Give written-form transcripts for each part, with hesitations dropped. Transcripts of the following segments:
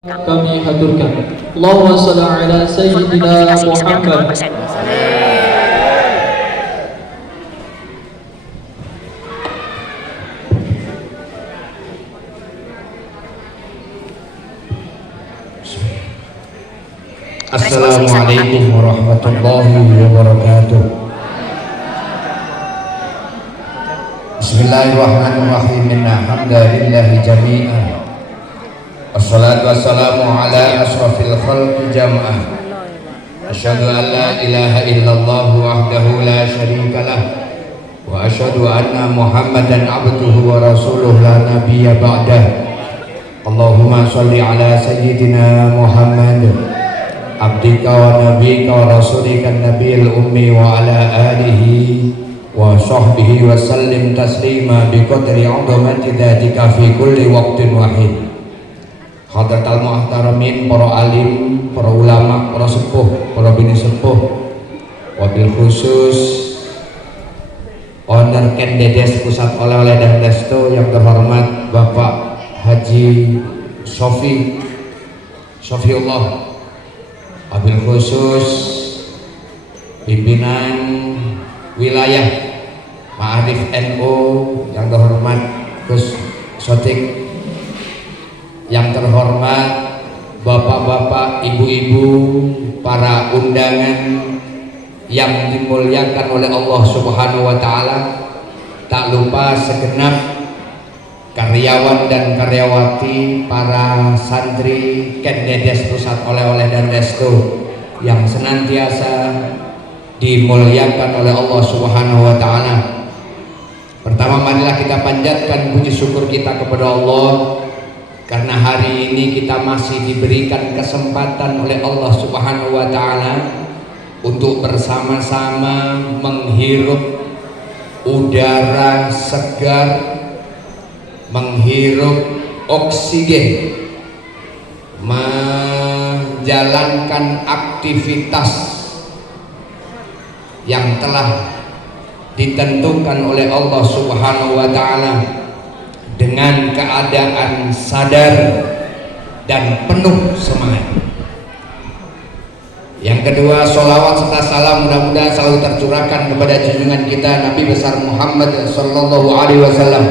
kami haturkan. Allahumma shalli ala sayyidina Muhammad. Assalamualaikum warahmatullahi wabarakatuh. Bismillahirrahmanirrahim. Inna hamdalillahi jami'an. Wassalatu wassalamu ala asrafil khalqi jam'ah. Asyhadu an la ilaha illallah wahdahu la syarika lah. Wa asyhadu anna Muhammadan abduhu wa rasuluh la nabiyya ba'dah. Allahumma shalli ala sayyidina Muhammad abdika wa nabika wa rasulika nabiyil ummi wa ala alihi wa sahbihi wa sallim taslima bi qadri 'azamati dzatika fi kulli waqtin wahid. Hadratal muhtaramin, para alim, para ulama, para sepuh, para bini sepuh, wabil khusus owner Ken Dedes Pusat Oleh-oleh dan Resto yang terhormat Bapak Haji Sofiullah, wabil khusus pimpinan wilayah Ma'arif NU yang terhormat Gus Sotik, yang terhormat bapak-bapak, ibu-ibu, para undangan yang dimuliakan oleh Allah Subhanahu wa taala, tak lupa segenap karyawan dan karyawati, para santri Ken Dedes Pusat Oleh-oleh dan Resto yang senantiasa dimuliakan oleh Allah Subhanahu wa taala. Pertama, marilah kita panjatkan puji syukur kita kepada Allah karena hari ini kita masih diberikan kesempatan oleh Allah Subhanahu wa taala untuk bersama-sama menghirup udara segar, menghirup oksigen, menjalankan aktivitas yang telah ditentukan oleh Allah Subhanahu wa taala dengan keadaan sadar dan penuh semangat. Yang kedua, sholawat serta salam mudah-mudahan selalu tercurahkan kepada junjungan kita Nabi besar Muhammad sallallahu alaihi wasallam.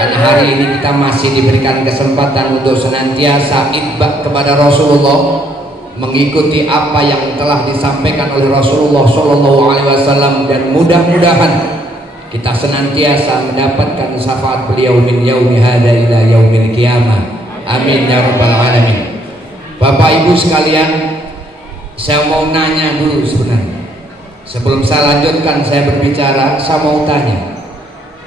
Dan hari ini kita masih diberikan kesempatan untuk senantiasa itba kepada Rasulullah, mengikuti apa yang telah disampaikan oleh Rasulullah sallallahu alaihi wasallam, dan mudah-mudahan kita senantiasa mendapatkan syafaat beliau min yaumi hadza ila yaumil qiyamah. Amin ya rabbal alamin. Bapak Ibu sekalian, saya mau nanya dulu sebenarnya. Sebelum saya lanjutkan saya berbicara, saya mau tanya,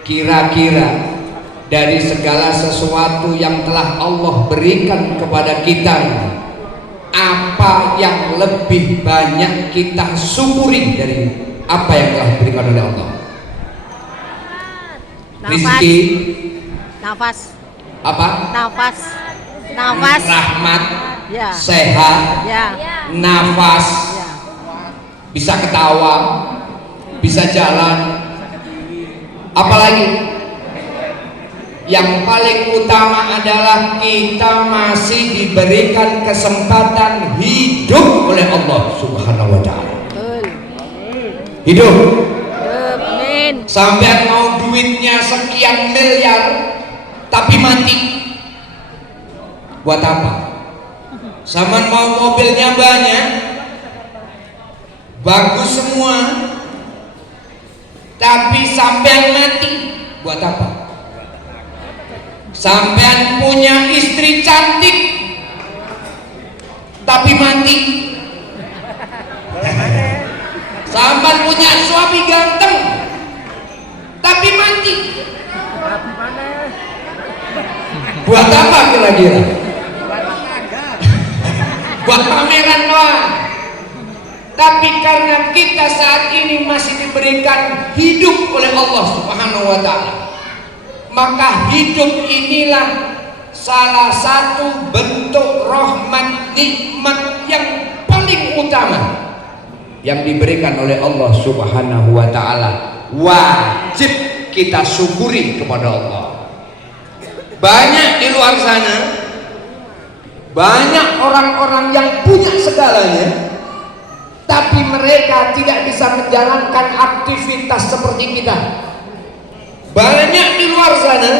kira-kira dari segala sesuatu yang telah Allah berikan kepada kita, apa yang lebih banyak kita syukuri dari apa yang telah diberikan oleh Allah? Rizki, nafas, apa? nafas, Rahmat, ya, sehat, ya, nafas, ya, bisa ketawa, bisa jalan. Apalagi yang paling utama adalah kita masih diberikan kesempatan hidup oleh Allah Subhanahu wa taala. Hidup. amin. Sampai mau duitnya sekian miliar tapi mati, buat apa? Sama mau mobilnya banyak, bagus semua, tapi sampean mati, buat apa? Sampean punya istri cantik tapi mati, sampean punya suami ganteng tapi mati, buat apa kira-kira? Buat pameran doang. Tapi karena kita saat ini masih diberikan hidup oleh Allah Subhanahu wa taala, maka hidup inilah salah satu bentuk rahmat nikmat yang paling utama yang diberikan oleh Allah Subhanahu wa taala. Wajib kita syukuri kepada Allah. Banyak di luar sana Banyak orang-orang yang punya segalanya, tapi mereka tidak bisa menjalankan aktivitas seperti kita. Banyak di luar sana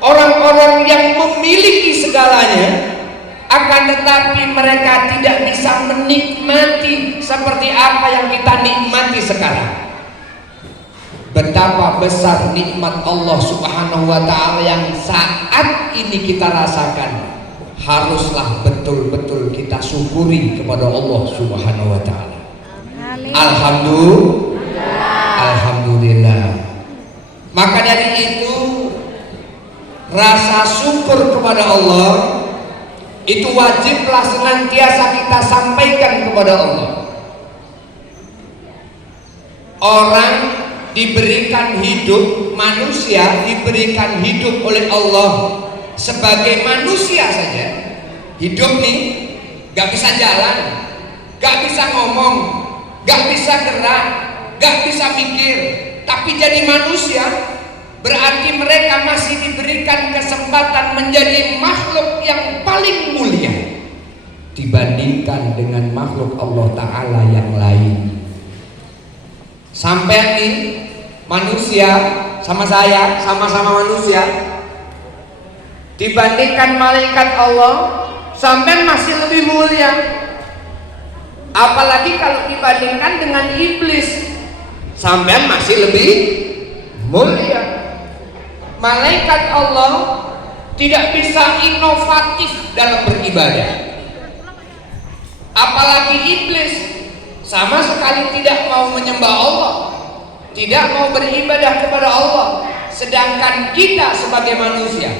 orang-orang yang memiliki segalanya, akan tetapi mereka tidak bisa menikmati seperti apa yang kita nikmati sekarang. Betapa besar nikmat Allah Subhanahu wa Ta'ala yang saat ini kita rasakan, haruslah betul-betul kita syukuri kepada Allah Subhanahu wa Ta'ala. Alhamdulillah. Maka dari itu, rasa syukur kepada Allah itu wajiblah senantiasa kita sampaikan kepada Allah. Orang diberikan hidup, manusia diberikan hidup oleh Allah sebagai manusia saja. Hidup nih gak bisa jalan, gak bisa ngomong, gak bisa gerak, gak bisa mikir, tapi jadi manusia, berarti mereka masih diberikan kesempatan menjadi makhluk yang paling mulia dibandingkan dengan makhluk Allah Ta'ala yang lain. Sampai nih manusia sama saya sama-sama manusia, dibandingkan malaikat Allah sampai masih lebih mulia. Apalagi kalau dibandingkan dengan iblis, sampai masih lebih mulia. Malaikat Allah tidak bisa inovatif dalam beribadah, apalagi iblis sama sekali tidak mau menyembah Allah, tidak mau beribadah kepada Allah. Sedangkan kita sebagai manusia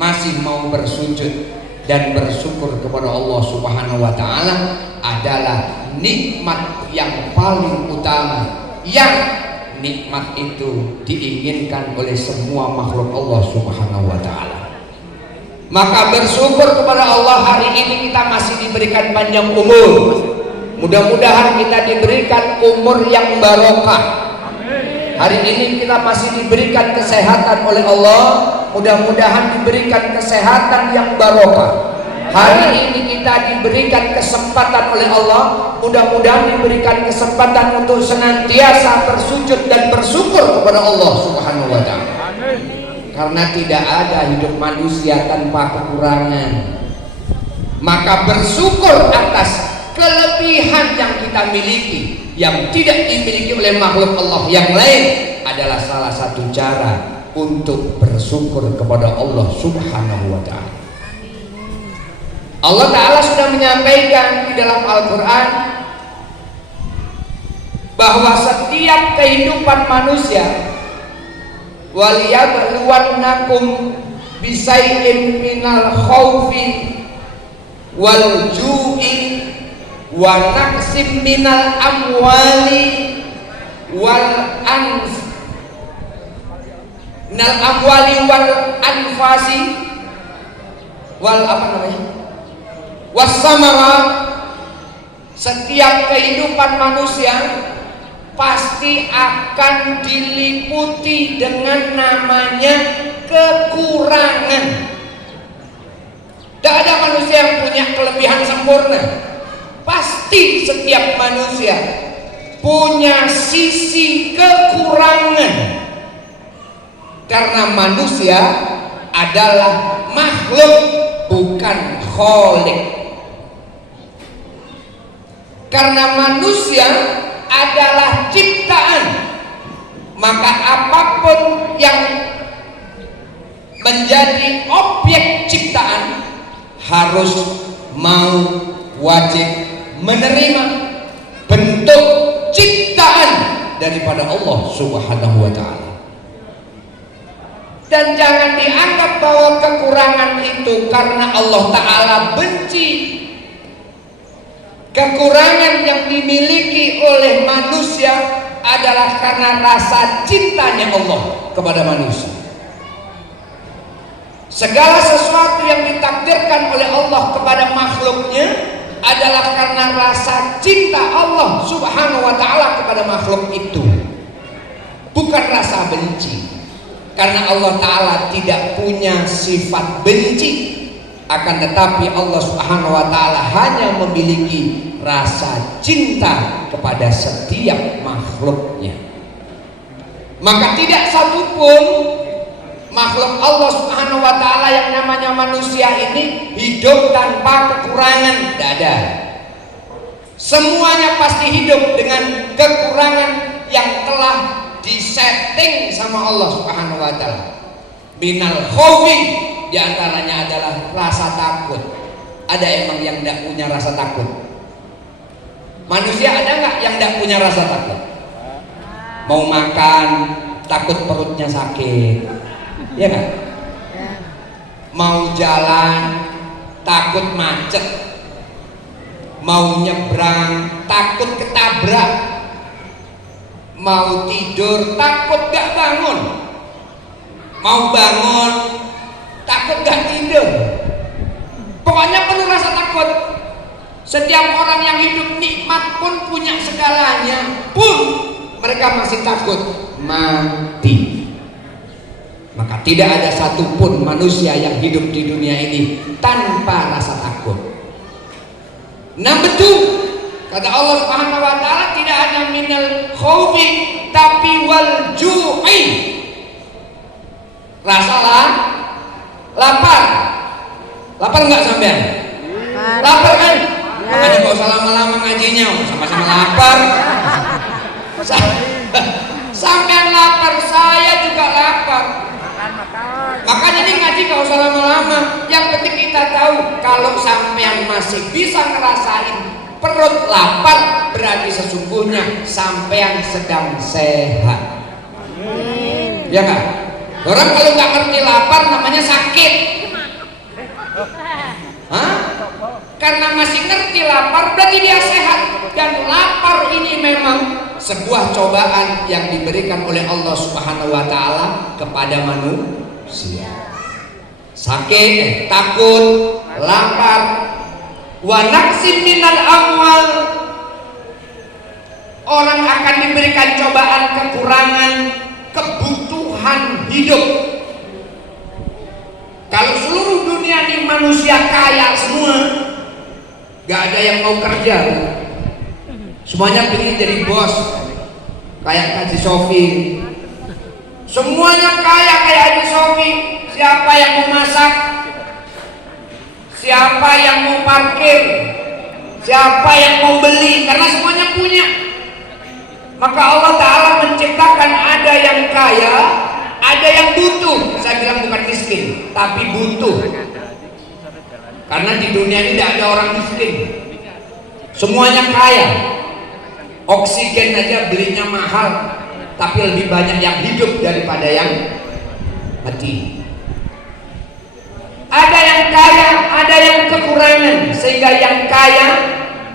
masih mau bersujud dan bersyukur kepada Allah Subhanahu wa Ta'ala adalah nikmat yang paling utama, yang nikmat itu diinginkan oleh semua makhluk Allah Subhanahu wa Ta'ala. Maka bersyukur kepada Allah, hari ini kita masih diberikan panjang umur. Mudah-mudahan kita diberikan umur yang barokah. Hari ini kita masih diberikan kesehatan oleh Allah. Mudah-mudahan diberikan kesehatan yang barokah. Hari ini kita diberikan kesempatan oleh Allah. Mudah-mudahan diberikan kesempatan untuk senantiasa bersujud dan bersyukur kepada Allah Subhanahu wa Ta'ala. Karena tidak ada hidup manusia tanpa kekurangan. Maka bersyukur atas kelebihan yang kita miliki, yang tidak dimiliki oleh makhluk Allah yang lain, adalah salah satu cara untuk bersyukur kepada Allah Subhanahu wa Ta'ala. Allah Ta'ala sudah menyampaikan di dalam Al-Quran bahwa setiap kehidupan manusia, waliyabluwannakum bisai'in minal khawfi wal ju'i wa naqsim minal amwali wal anfasi wal wassamara. Setiap kehidupan manusia pasti akan diliputi dengan namanya kekurangan. Tidak ada manusia yang punya kelebihan sempurna. Pasti setiap manusia punya sisi kekurangan, karena manusia adalah makhluk, bukan khalik. Karena manusia adalah ciptaan, maka apapun yang menjadi objek ciptaan harus mau, wajib menerima bentuk ciptaan daripada Allah Subhanahu wa Ta'ala. Dan jangan dianggap bahwa kekurangan itu karena Allah Ta'ala benci. Kekurangan yang dimiliki oleh manusia adalah karena rasa cintanya Allah kepada manusia. Segala sesuatu yang ditakdirkan oleh Allah kepada makhluknya adalah karena rasa cinta Allah Subhanahu wa Ta'ala kepada makhluk itu, bukan rasa benci. Karena Allah Ta'ala tidak punya sifat benci. Akan tetapi Allah Subhanahu wa taala hanya memiliki rasa cinta kepada setiap makhluknya. Maka tidak satupun makhluk Allah Subhanahu wa taala yang namanya manusia ini hidup tanpa kekurangan, tidak ada. Semuanya pasti hidup dengan kekurangan yang telah disetting sama Allah Subhanahu wa taala. Minal khaufi, diantaranya adalah rasa takut. Ada emang yang tidak punya rasa takut? Manusia ada nggak yang tidak punya rasa takut? Mau makan takut perutnya sakit, ya kan? Mau jalan takut macet, mau nyebrang takut ketabrak, mau tidur takut gak bangun, mau bangun takut gak tidur. Pokoknya penuh rasa takut. Setiap orang yang hidup nikmat pun punya segalanya, pun mereka masih takut mati. Maka tidak ada satupun manusia yang hidup di dunia ini tanpa rasa takut. Nah betul, kata Allah Subhanahu wa taala, tidak hanya minal khaufi tapi wal ju'i. Rasa lapar. Lapar enggak sampean? Lapar kan? Makanya gak usah lama-lama ngajinya, sama-sama lapar. Sampean lapar, saya juga lapar. Makanya ini ngaji gak usah lama-lama. Yang penting kita tahu kalau sampean masih bisa ngerasain perut lapar, berarti sesungguhnya sampean sedang sehat. Ya kan? Orang kalau nggak ngerti lapar namanya sakit. Hah? Karena masih ngerti lapar berarti dia sehat. Dan lapar ini memang sebuah cobaan yang diberikan oleh Allah Subhanahu wa taala kepada manusia. Sakit, takut, lapar, wa naqsin minal amwal. Orang akan diberikan cobaan kekurangan kebutuhan hidup. Kalau seluruh dunia ini manusia kaya semua, gak ada yang mau kerja, semuanya ingin jadi bos kayak Haji Sofi. Semuanya kaya kayak Haji Sofi. Siapa yang mau masak, siapa yang mau parkir, siapa yang mau beli, karena semuanya punya. Maka Allah Ta'ala menciptakan ada yang kaya, ada yang butuh. Saya bilang bukan miskin, tapi butuh. Karena di dunia ini tidak ada orang miskin, semuanya kaya. Oksigen aja belinya mahal, tapi lebih banyak yang hidup daripada yang mati. Ada yang kaya, ada yang kekurangan, sehingga yang kaya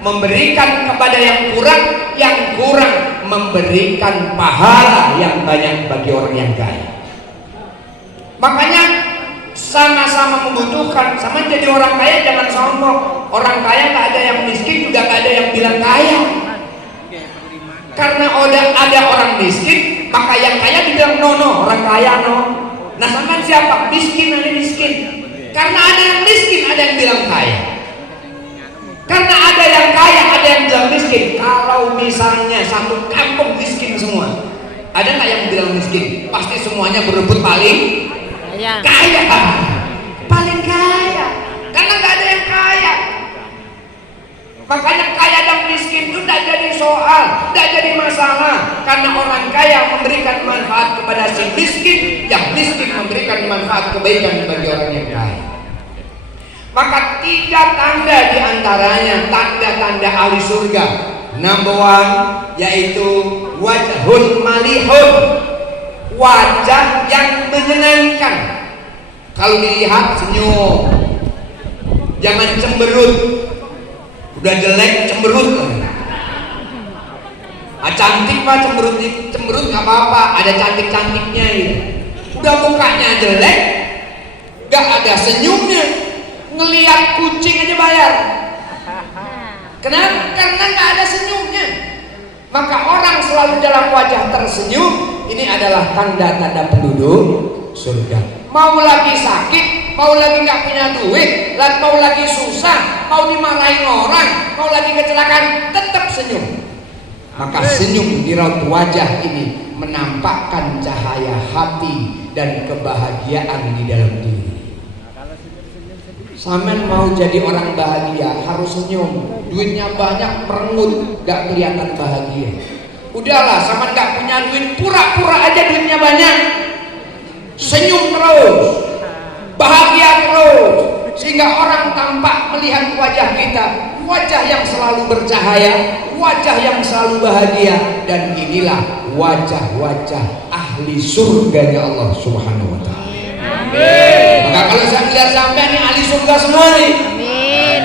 memberikan kepada yang kurang memberikan pahala yang banyak bagi orang yang kaya. Makanya sama-sama membutuhkan. Sama jadi orang kaya jangan sombong. Orang kaya nggak ada yang miskin, juga nggak ada yang bilang kaya. Karena ada orang miskin, maka yang kaya dibilang no orang kaya no. Nah sama siapa? Miskin ada miskin. Karena ada yang miskin, ada yang bilang kaya. Karena ada yang kaya, ada yang bilang miskin. Kalau misalnya satu kampung miskin semua, ada nggak yang bilang miskin? Pasti semuanya berebut paling kaya. Paling kaya. Karena nggak ada yang kaya. Makanya kaya dan miskin itu tidak jadi soal, tidak jadi masalah. Karena orang kaya memberikan manfaat kepada si miskin, yang miskin memberikan manfaat kebaikan bagi orang yang kaya. Maka 3 tanda diantaranya tanda-tanda ahli surga. Number 1 yaitu wajhun malihun, wajah yang menyenangkan. Kalau dilihat senyum, jangan cemberut. Udah jelek cemberut. Cantik mah cemberut nggak apa-apa, ada cantik-cantiknya ya. Udah mukanya jelek, nggak ada senyumnya, ngelihat kucing aja bayar. Kenapa? Karena nggak ada senyumnya. Maka orang selalu dalam wajah tersenyum, ini adalah tanda-tanda penduduk surga. Mau lagi sakit mau lagi nggak punya duit, mau lagi susah, mau dimarahin orang, mau lagi kecelakaan, tetap senyum. Maka senyum di raut wajah ini menampakkan cahaya hati dan kebahagiaan di dalam diri. Samen mau jadi orang bahagia harus senyum. Duitnya banyak merengut, gak kelihatan bahagia. Udahlah, samen gak punya duit, pura-pura aja duitnya banyak. Senyum terus, bahagia terus, sehingga orang tampak melihat wajah kita, wajah yang selalu bercahaya, wajah yang selalu bahagia. Dan inilah wajah-wajah ahli surganya Allah Subhanahu wa ta'ala. Maka kalau saya melihat sampai ini ahli surga semua nih, Amin.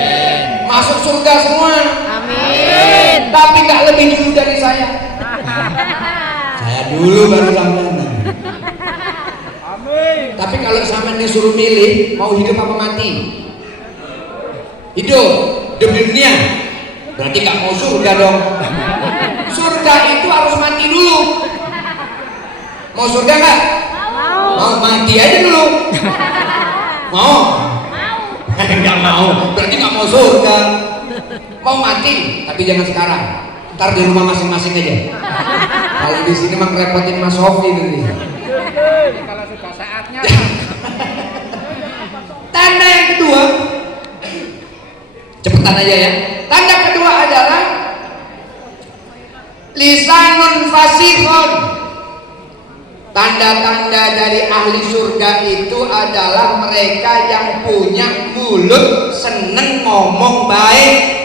masuk surga semua, Amin. tapi nggak lebih dulu dari saya. Saya dulu baru sampean. Tapi kalau sampean disuruh milih mau hidup apa mati, hidup di dunia, berarti nggak mau surga dong. Surga itu harus mati dulu. Mau surga nggak? Mau mati aja dulu. Mau? Nggak mau, berarti nggak mau surga. Mau mati, tapi jangan sekarang. Ntar di rumah masing-masing aja. Kalau di sini mah ngerepotin Mas Sofi nih. Kalau sudah saatnya. Tanda yang kedua, cepetan aja ya. Tanda kedua adalah lisanun fasihun. Tanda-tanda dari ahli surga itu adalah mereka yang punya mulut seneng ngomong baik.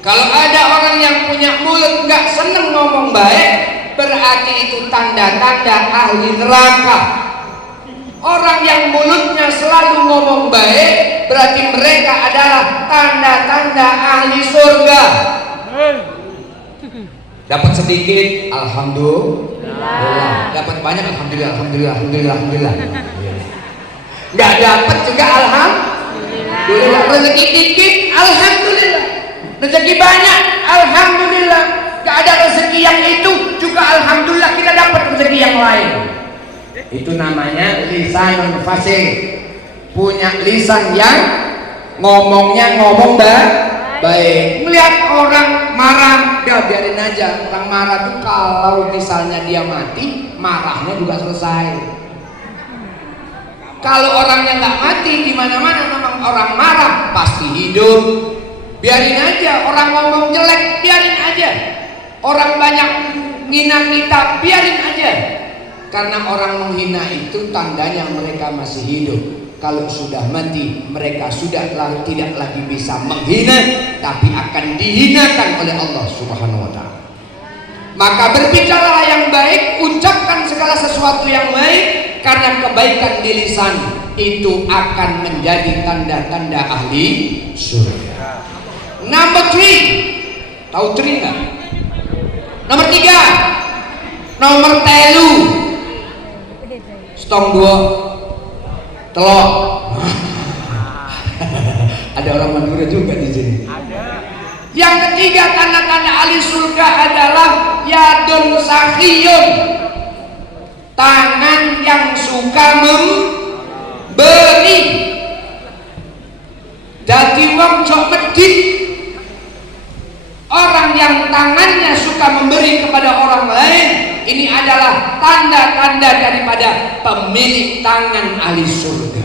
Kalau ada orang yang punya mulut nggak seneng ngomong baik, berarti itu tanda-tanda ahli neraka. Orang yang mulutnya selalu ngomong baik, berarti mereka adalah tanda-tanda ahli surga. Dapat sedikit, alhamdulillah. Dapat banyak, alhamdulillah, alhamdulillah, alhamdulillah, alhamdulillah. Nggak dapat juga alhamdulillah. Rezeki dikit, alhamdulillah. Rezeki banyak, alhamdulillah. Nggak ada rezeki yang itu juga alhamdulillah, kita dapat rezeki yang lain. Itu namanya lisanun fasih. Punya lisan yang ngomongnya ngomong baik. Melihat orang marah, udah biarin aja. Orang marah tuh kalau misalnya dia mati, marahnya juga selesai. Kalau orangnya nggak mati, di mana-mana memang orang marah pasti hidup. Biarin aja. Orang ngomong jelek, biarin aja. Orang banyak menghina kita, biarin aja. Karena orang menghina itu tandanya mereka masih hidup. Kalau sudah mati, mereka sudah tidak lagi bisa menghina, tapi akan dihinakan oleh Allah Subhanahu wa ta'ala. Maka berbicaralah yang baik, ucapkan segala sesuatu yang baik, karena kebaikan di lisan itu akan menjadi tanda-tanda ahli surga. Number 3, tahu 3 nggak? Nomor 3, nomor telu, stong 2 telok. Ada orang Madura juga di sini. Yang ketiga tanda-tanda ahli surga adalah yadun sakhiyun, tangan yang suka memberi. Dadi wong jok medit, orang yang tangannya suka memberi kepada orang lain, ini adalah tanda-tanda daripada pemilik tangan ahli surga.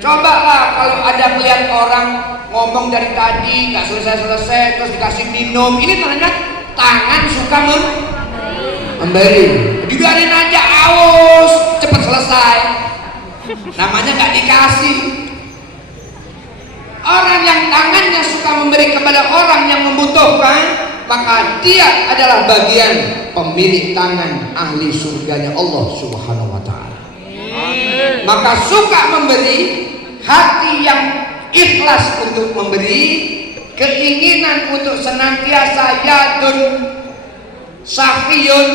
Cobalah kalau ada melihat orang ngomong dari tadi nggak selesai terus dikasih minum, ini tandanya tangan suka memberi. Dibiarin aja aus, cepat selesai. Namanya nggak dikasih. Orang yang tangannya suka memberi kepada orang yang membutuhkan, maka dia adalah bagian pemilik tangan ahli surganya Allah Subhanahu wa ta'ala. Maka suka memberi, hati yang ikhlas untuk memberi, keinginan untuk senantiasa yadun safiyun,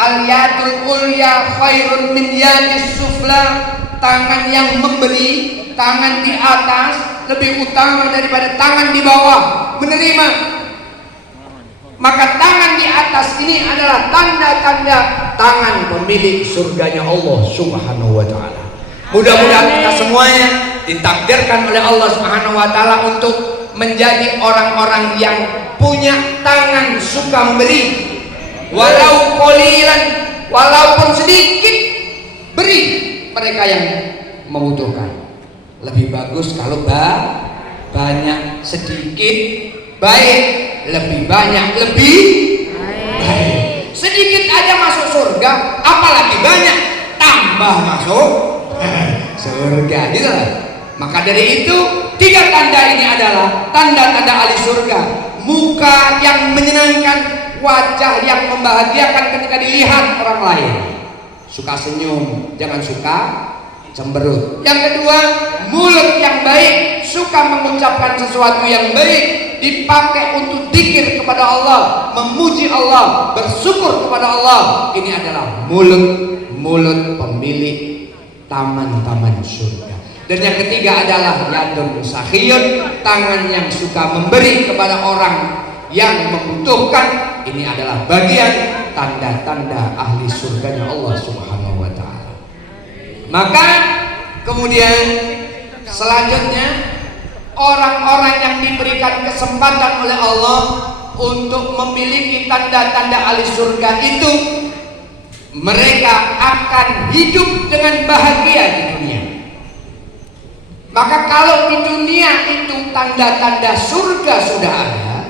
al yadul ulya khairun min yadis sufla. Tangan yang memberi, tangan di atas lebih utama daripada tangan di bawah. Menerima, Maka tangan di atas ini adalah tanda-tanda tangan pemilik surganya Allah Subhanahu wa taala. Mudah-mudahan kita semuanya ditakdirkan oleh Allah Subhanahu wa taala untuk menjadi orang-orang yang punya tangan suka memberi, walau qalilan, walaupun sedikit, beri mereka yang membutuhkan. Lebih bagus kalau banyak, sedikit baik, lebih banyak lebih baik. Sedikit aja masuk surga, apalagi banyak tambah masuk surga, gitu lah. Maka dari itu 3 tanda ini adalah tanda-tanda ahli surga. Muka yang menyenangkan, wajah yang membahagiakan ketika dilihat orang lain. Suka senyum, jangan suka cemberut. Yang kedua, mulut yang baik, suka mengucapkan sesuatu yang baik, dipakai untuk dzikir kepada Allah, memuji Allah, bersyukur kepada Allah. Ini adalah mulut pemilik taman-taman surga. Dan yang ketiga adalah yadun sakhiyun, tangan yang suka memberi kepada orang yang membutuhkan. Ini adalah bagian tanda-tanda ahli surganya Allah Subhanahu wa taala. Maka kemudian selanjutnya, orang-orang yang diberikan kesempatan oleh Allah untuk memiliki tanda-tanda ahli surga itu, mereka akan hidup dengan bahagia di dunia. Maka kalau di dunia itu tanda-tanda surga sudah ada,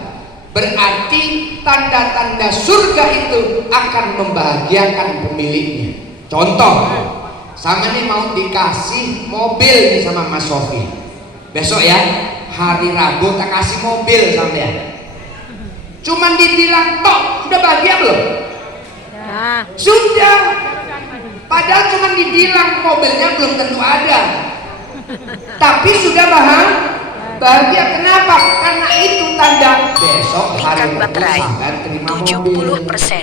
berarti tanda-tanda surga itu akan membahagiakan pemiliknya. Contoh, sama nih mau dikasih mobil nih sama Mas Sofi. Besok ya, hari Rabu tak kasih mobil sampean. Cuman dibilang tok, udah bahagia belum? Ya. Sudah. Padahal cuman dibilang, mobilnya belum tentu ada. Tapi sudah bahagia. Kenapa? Karena itu tanda besok hari Rabu sampean terima mobil. 70%.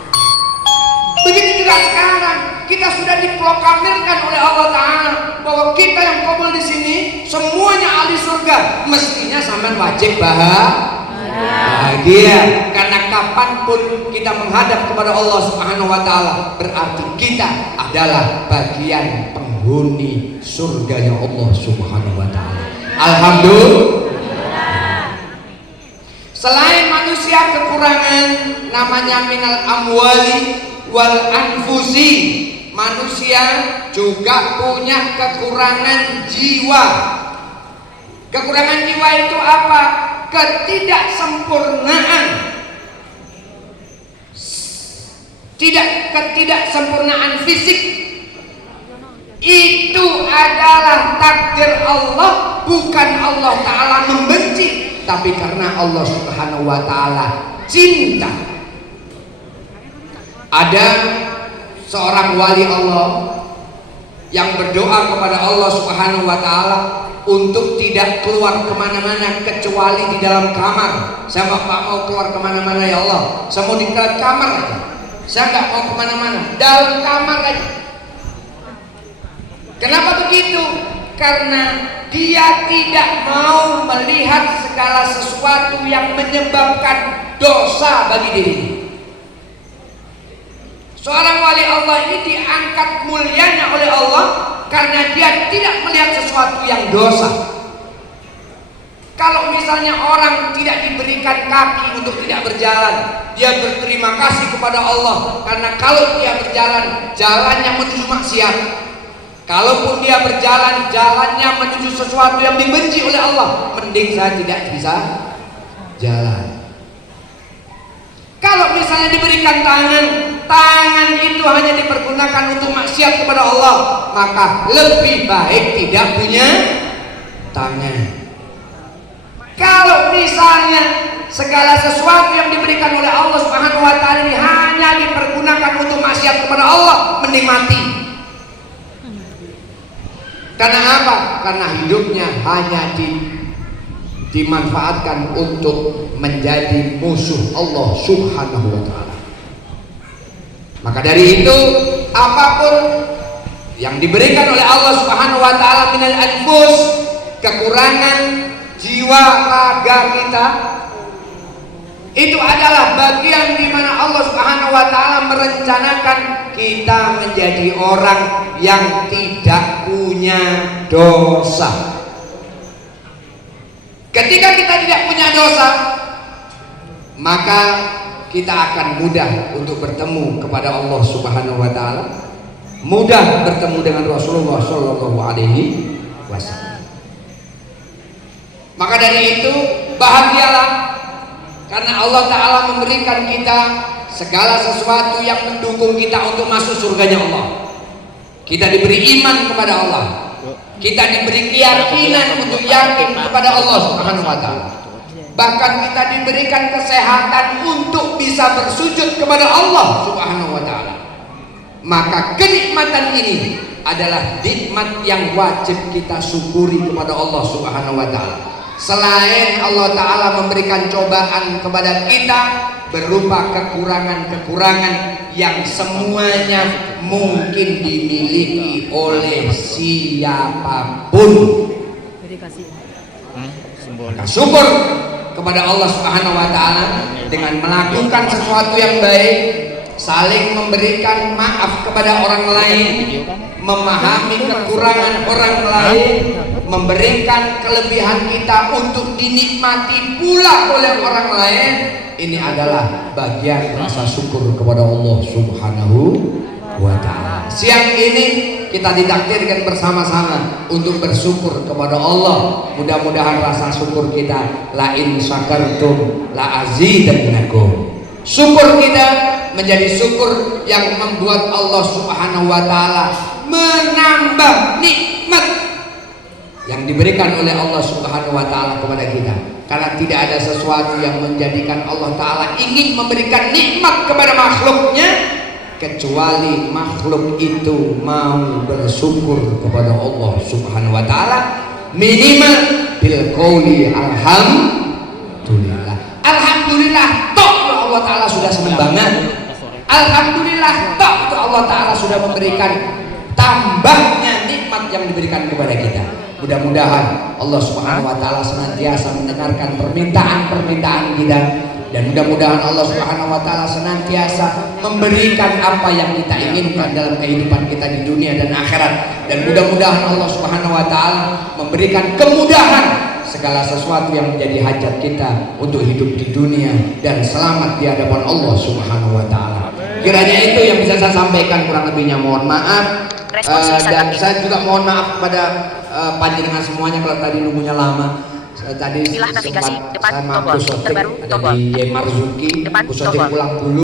Begitu juga sekarang, kita sudah diproklamirkan oleh Allah Ta'ala bahwa kita yang kubur di sini semuanya ahli surga. Mestinya sampean wajib bahagia, karena kapanpun kita menghadap kepada Allah Subhanahu wa taala, berarti kita adalah bagian penghuni surganya Allah Subhanahu wa taala. Alhamdulillah. Selain manusia kekurangan namanya minal amwali wal anfusi, manusia juga punya kekurangan jiwa. Kekurangan jiwa itu apa? Ketidaksempurnaan. Ketidaksempurnaan fisik itu adalah takdir Allah, bukan Allah Ta'ala membenci, tapi karena Allah Subhanahu wa Ta'ala cinta. Ada seorang wali Allah yang berdoa kepada Allah Subhanahu wa Ta'ala untuk tidak keluar kemana-mana kecuali di dalam kamar. Saya Pak mau keluar kemana-mana ya Allah, saya mau di kamar aja, saya nggak mau kemana-mana, dalam kamar aja. Kenapa begitu? Karena dia tidak mau melihat segala sesuatu yang menyebabkan dosa bagi dirinya. Seorang wali Allah ini diangkat mulianya oleh Allah karena dia tidak melihat sesuatu yang dosa. Kalau misalnya orang tidak diberikan kaki untuk tidak berjalan, dia berterima kasih kepada Allah karena kalau dia berjalan, jalannya menuju maksiat. Kalaupun dia berjalan, jalannya menuju sesuatu yang dibenci oleh Allah, mending saya tidak bisa jalan. Kalau misalnya diberikan tangan, tangan itu hanya dipergunakan untuk maksiat kepada Allah, maka lebih baik tidak punya tangan. Kalau misalnya segala sesuatu yang diberikan oleh Allah Subhanahu wa taala ini hanya dipergunakan untuk maksiat kepada Allah, mending mati. Karena apa? Karena hidupnya hanya dimanfaatkan untuk menjadi musuh Allah Subhanahu wa taala. Maka dari itu, apapun yang diberikan oleh Allah Subhanahu wa taala minal anfus, kekurangan jiwa raga kita, Itu adalah bagian di mana Allah Subhanahu wa taala merencanakan kita menjadi orang yang tidak punya dosa. Ketika kita tidak punya dosa, maka kita akan mudah untuk bertemu kepada Allah Subhanahu wa taala, mudah bertemu dengan Rasulullah sallallahu alaihi wasallam. Maka dari itu bahagialah karena Allah taala memberikan kita segala sesuatu yang mendukung kita untuk masuk surganya Allah. Kita diberi iman kepada Allah. Kita diberi keyakinan untuk yakin kepada Allah Subhanahu wa taala. Bahkan kita diberikan kesehatan untuk bisa bersujud kepada Allah Subhanahu wa taala. Maka kenikmatan ini adalah nikmat yang wajib kita syukuri kepada Allah Subhanahu wa taala. Selain Allah taala memberikan cobaan kepada kita berupa kekurangan-kekurangan yang semuanya mungkin dimiliki oleh siapapun. Maka syukur kepada Allah Subhanahu wa taala dengan melakukan sesuatu yang baik, saling memberikan maaf kepada orang lain, memahami kekurangan orang lain, memberikan kelebihan kita untuk dinikmati pula oleh orang lain. Ini adalah bagian rasa syukur kepada Allah Subhanahu wa taala. Siang ini kita ditakdirkan bersama-sama untuk bersyukur kepada Allah. Mudah-mudahan rasa syukur kita la in syakartum la azidannakum. Syukur kita menjadi syukur yang membuat Allah Subhanahu wa taala menambah nikmat yang diberikan oleh Allah Subhanahu wa taala kepada kita. Karena tidak ada sesuatu yang menjadikan Allah taala ingin memberikan nikmat kepada makhluknya kecuali makhluk itu mau bersyukur kepada Allah Subhanahu wa taala, minimal bil qauli alhamdulillah. Alhamdulillah toh Allah taala sudah senang banget. Alhamdulillah toh Allah taala sudah memberikan tambahnya nikmat yang diberikan kepada kita. Mudah-mudahan Allah Subhanahu wa taala senantiasa mendengarkan permintaan-permintaan kita, dan mudah-mudahan Allah Subhanahu wa taala senantiasa memberikan apa yang kita inginkan dalam kehidupan kita di dunia dan akhirat, dan mudah-mudahan Allah Subhanahu wa taala memberikan kemudahan segala sesuatu yang menjadi hajat kita untuk hidup di dunia dan selamat di hadapan Allah Subhanahu wa taala. Kiranya itu yang bisa saya sampaikan, kurang lebihnya mohon maaf. Dan saya juga mohon maaf kepada panjenengan semuanya kalau tadi nunggunya lama. Tadi sempat saya mampu syuting, ada di Marzuki, aku syuting pulang dulu.